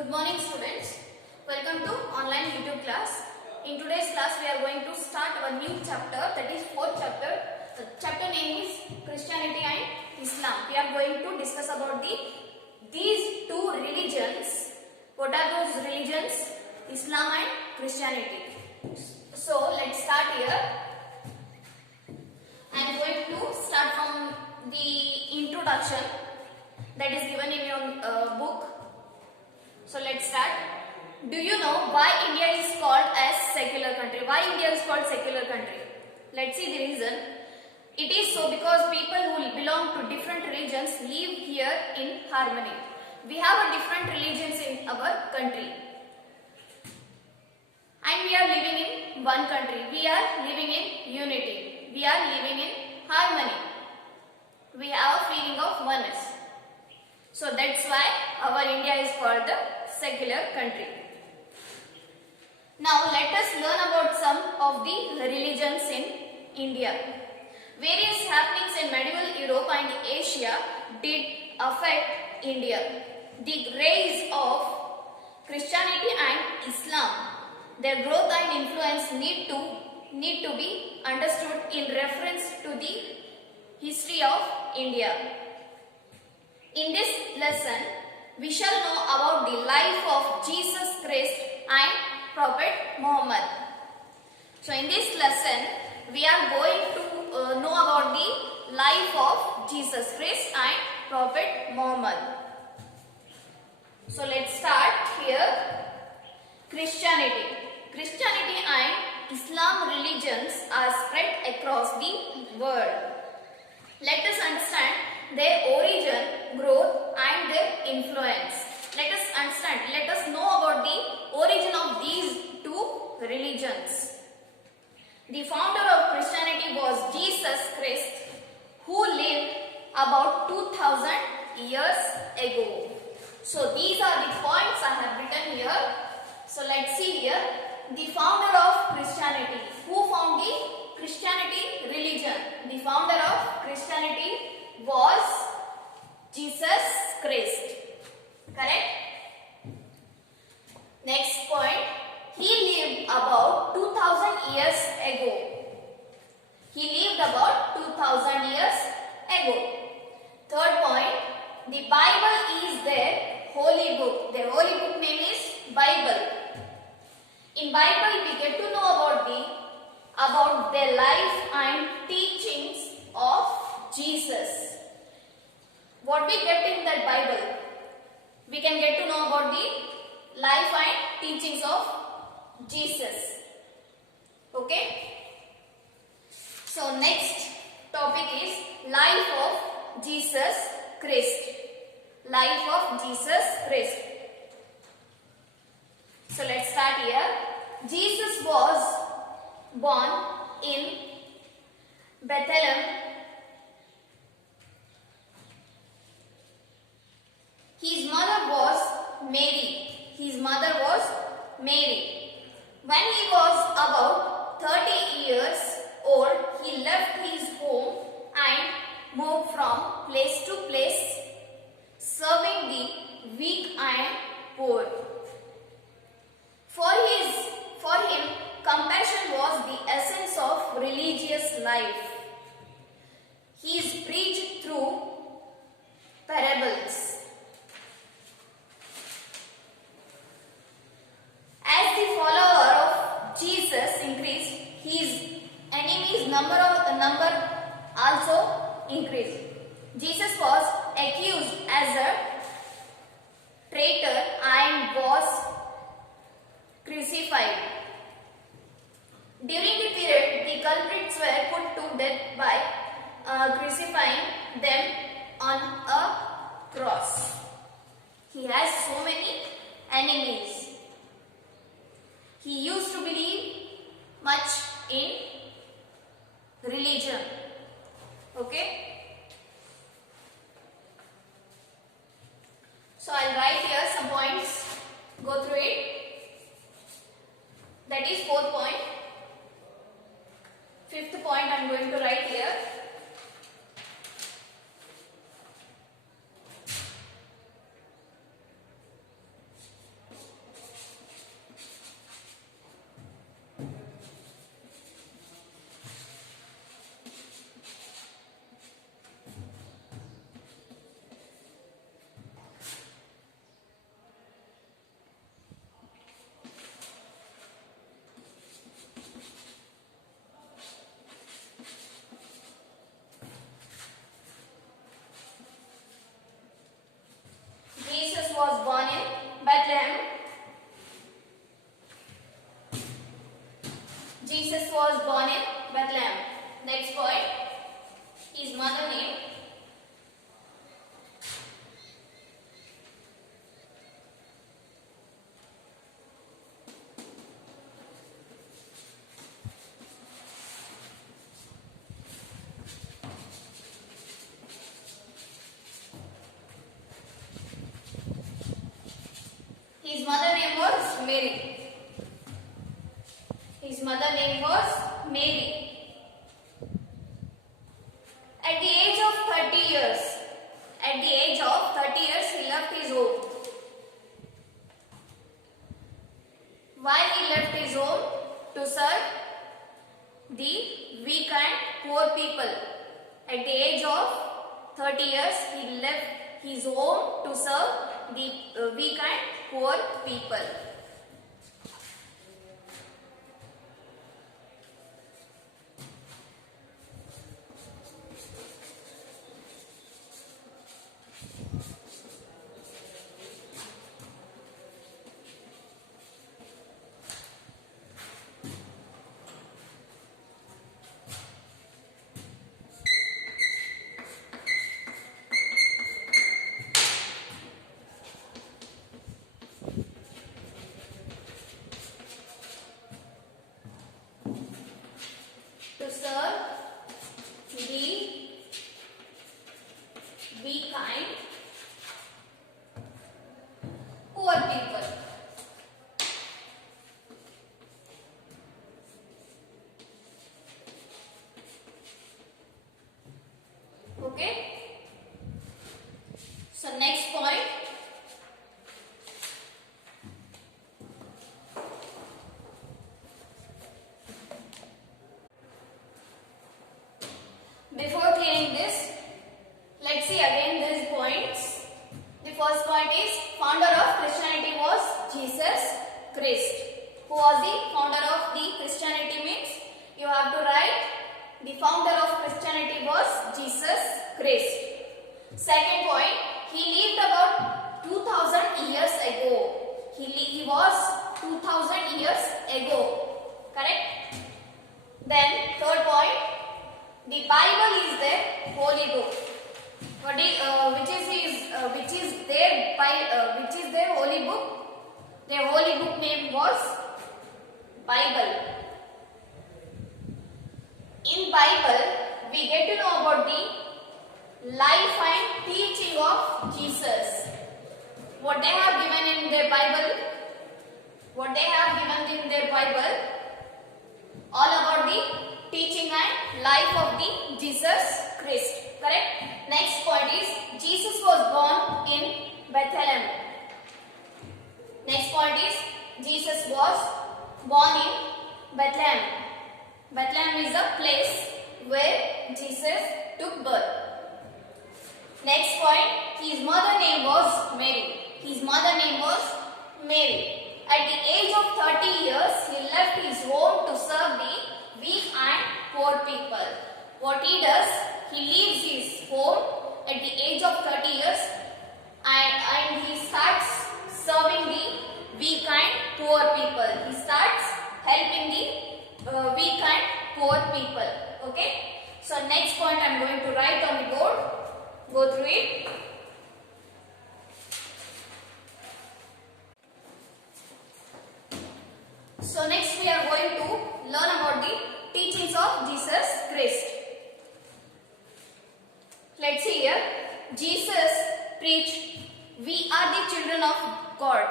Good morning students. Welcome to online YouTube class. In today's class we are going to start our new chapter, that is fourth chapter. The chapter name is Christianity and Islam. We are going to discuss about these two religions. What are those religions? Islam and Christianity. So let's start here. I am going to start from the introduction that is given in your book. So let's start. Do you know why India is called as secular country? Why India is called secular country? Let's see the reason. It is so because people who belong to different religions live here in harmony. We have a different religions in our country. And we are living in one country. We are living in unity. We are living in harmony. We have a feeling of oneness. So that's why our India is called the secular country. Now let us learn about some of the religions in India. Various happenings in medieval Europe and Asia did affect India. The rise of Christianity and Islam, their growth and influence need to be understood in reference to the history of India. In this lesson, we shall know about the life of Jesus Christ and Prophet Muhammad. So in this lesson, we are going to know about the life of Jesus Christ and Prophet Muhammad. So let's start here. Christianity. Christianity and Islam religions are spread across the world. Let us understand their origin, growth and their influence. Let us understand, let us know about the origin of these two religions. The founder of Christianity was Jesus Christ, who lived about 2000 years ago. So these are the points I have written here. So let's see here. The founder of Christianity. Who found the Christianity religion? The founder of Christianity was Jesus Christ. Correct? Next point. He lived about 2000 years ago. He lived about 2000 years ago. Third point. The Bible is their holy book. Their holy book name is Bible. In Bible we get to know about their life and teachings of Jesus. What we get in that Bible? We can get to know about the life and teachings of Jesus. Okay? So next topic is life of Jesus Christ. Life of Jesus Christ. So let's start here. Jesus was born in Bethlehem. His mother was Mary. His mother was Mary. When he was about 30 years old, he left his home and moved from place to place, serving the weak and poor. For him, compassion was the essence of religious life. He is preached through parables. As the follower of Jesus increased, his enemies' number also increased. Jesus was accused as a traitor and was crucified. During the period, the culprits were put to death by crucifying them on a cross. He has so many enemies. He used to believe much in religion. Okay? So I'll write here some points. Go through it. That is fourth point. Fifth point I am going to write here. mother name was Mary. His mother name was Mary. At the age of 30 years, he left his home. Why he left his home? To serve the weak and poor people. At the age of 30 years, he left his home to serve the weak and poor people. To serve the weak and poor people. Okay. So next point. Before clearing this, let's see again these points. The first point is founder of Christianity was Jesus Christ. Who was the founder of the Christianity means? You have to write the founder of Christianity was Jesus Christ. Second point, he lived about 2000 years ago. He was 2000 years ago. Correct? Then third point, the Bible is their holy book. Which is their holy book? Their holy book name was Bible. In Bible, we get to know about the life and teaching of Jesus. What they have given in their Bible? All about the teaching and life of the Jesus Christ. Correct? Next point is Jesus was born in Bethlehem. Next point is Jesus was born in Bethlehem. Bethlehem is a place where Jesus took birth. Next point, his mother name was Mary. At the age of 30 years, he left his home to serve the weak and poor people. What he does, he leaves his home at the age of 30 years and he starts serving the weak and poor people. He starts helping the weak and poor people. Okay. So next point I am going to write on the board. Go through it. So next we are going to learn about the teachings of Jesus Christ. Let's see here. Jesus preached, we are the children of God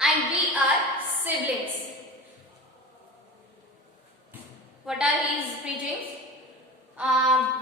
and we are siblings. What are his preachings?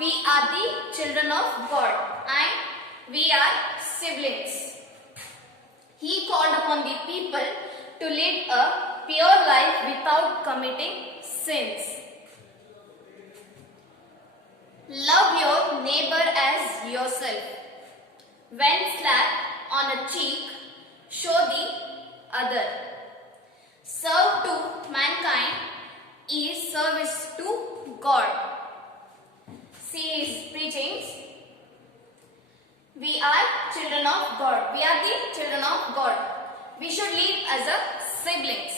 We are the children of God and we are siblings. He called upon the people to lead a pure life without committing sins. Love your neighbor as yourself. When slapped on a cheek, show the other. Serve to mankind is service to God. See his preachings. We are children of God. We are the children of God. We should live as a siblings.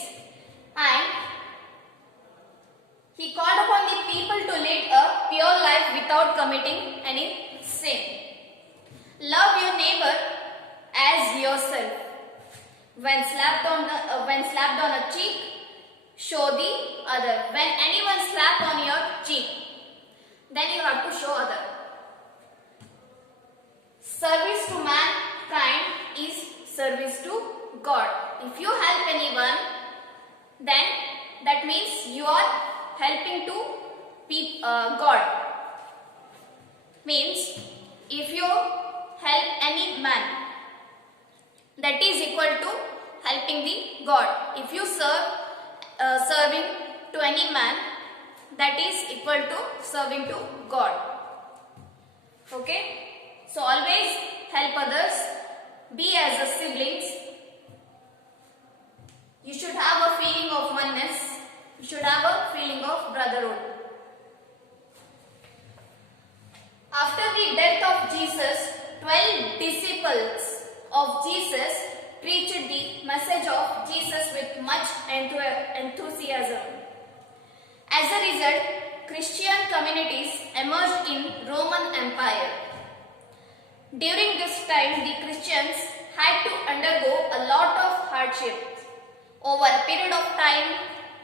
And he called upon the people to lead a pure life without committing any sin. Love your neighbor as yourself. When slapped on a cheek, show the other. When anyone slapped on your cheek, then you have to show other. Service to mankind is service to God. If you help anyone, then that means you are helping to God. Means if you help any man, that is equal to helping the God. If you serving to any man, that is equal to serving to God. Okay? So always help others. Be as a siblings. You should have a feeling of oneness. You should have a feeling of brotherhood. After the death of Jesus, 12 disciples of Jesus preached the message of Jesus with much enthusiasm. As a result, Christian communities emerged in Roman Empire. During this time, the Christians had to undergo a lot of hardships. Over a period of time,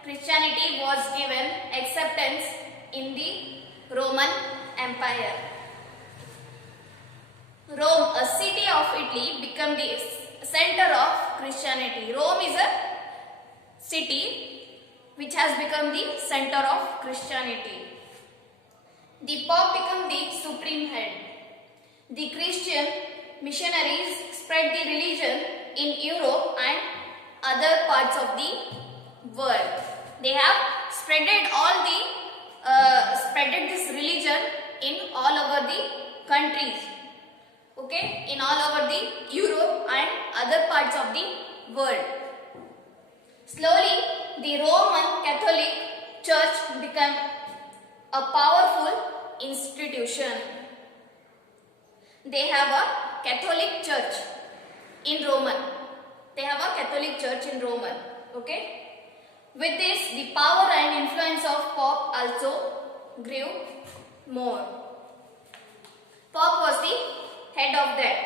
Christianity was given acceptance in the Roman Empire. Rome, a city of Italy, became the center of Christianity. Rome is a city which has become the center of Christianity. The Pope became the supreme head. The Christian missionaries spread the religion in Europe and other parts of the world. They have spreaded this religion in all over the countries. Okay, in all over the Europe and other parts of the world. Slowly, the Roman Catholic Church became a powerful institution. They have a Catholic Church in Roman. They have a Catholic Church in Roman. Okay. With this, the power and influence of Pope also grew more. Pope was the head of that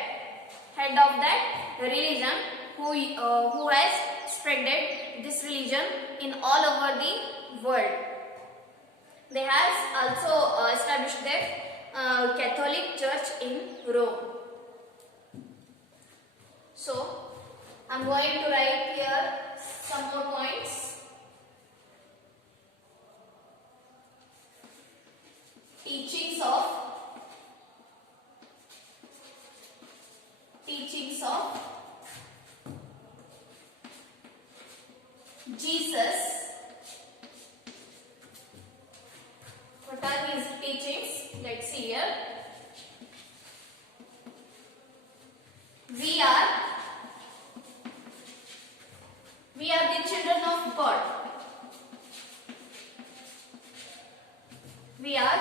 religion who has spreaded this religion in all over the world. They has also established their Catholic Church in Rome. So, I am going to write here some more points. Teachings of Jesus. What are his teachings? Let's see here. We are the children of God. We are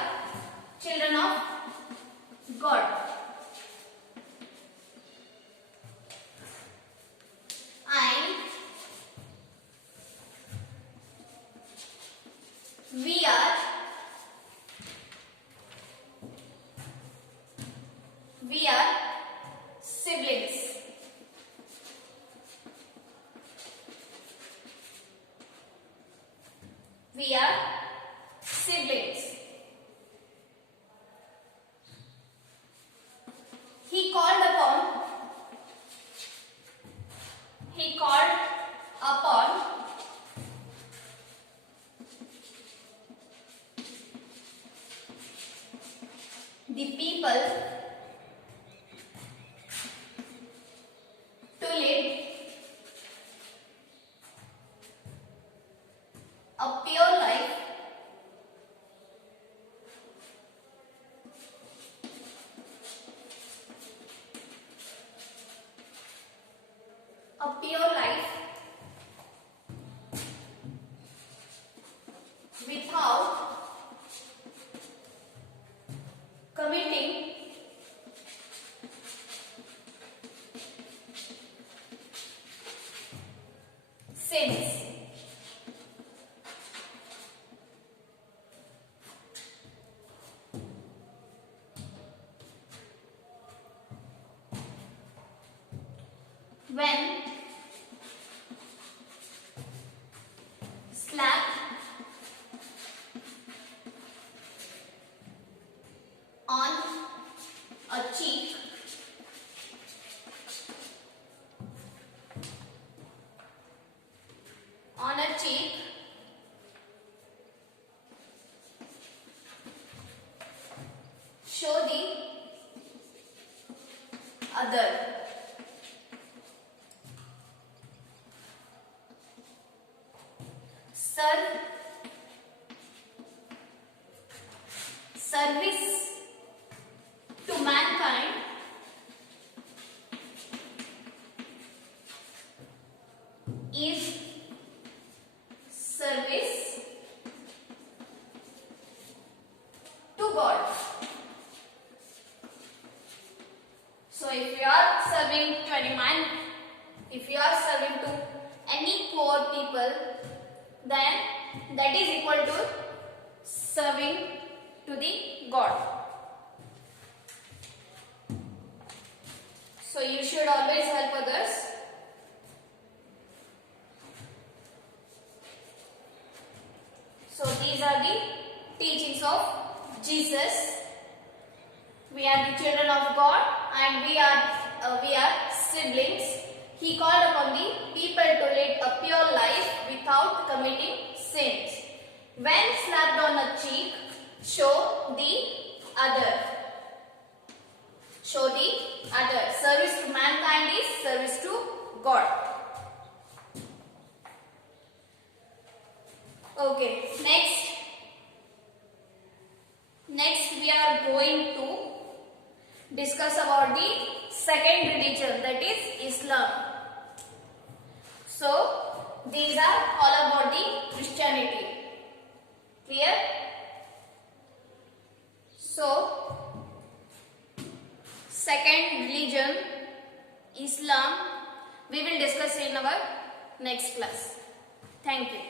children of God. And we are siblings. We are siblings. He called upon the people to live a pure life without committing sins. When slapped on a cheek, other. Service to mankind is service to God. So if you are serving to any man, if you are serving to any poor people, then that is equal to serving to the God. So you should always help others. So these are the teachings of Jesus. We are the children of God and we are siblings. He called upon the people to lead a pure life without committing sins. When slapped on a cheek, show the other. Show the other. Service to mankind is service to God. Okay, next we are going to discuss about the second religion, that is Islam. So these are all about the Christianity. Clear? So second religion, Islam, we will discuss in our next class. Thank you.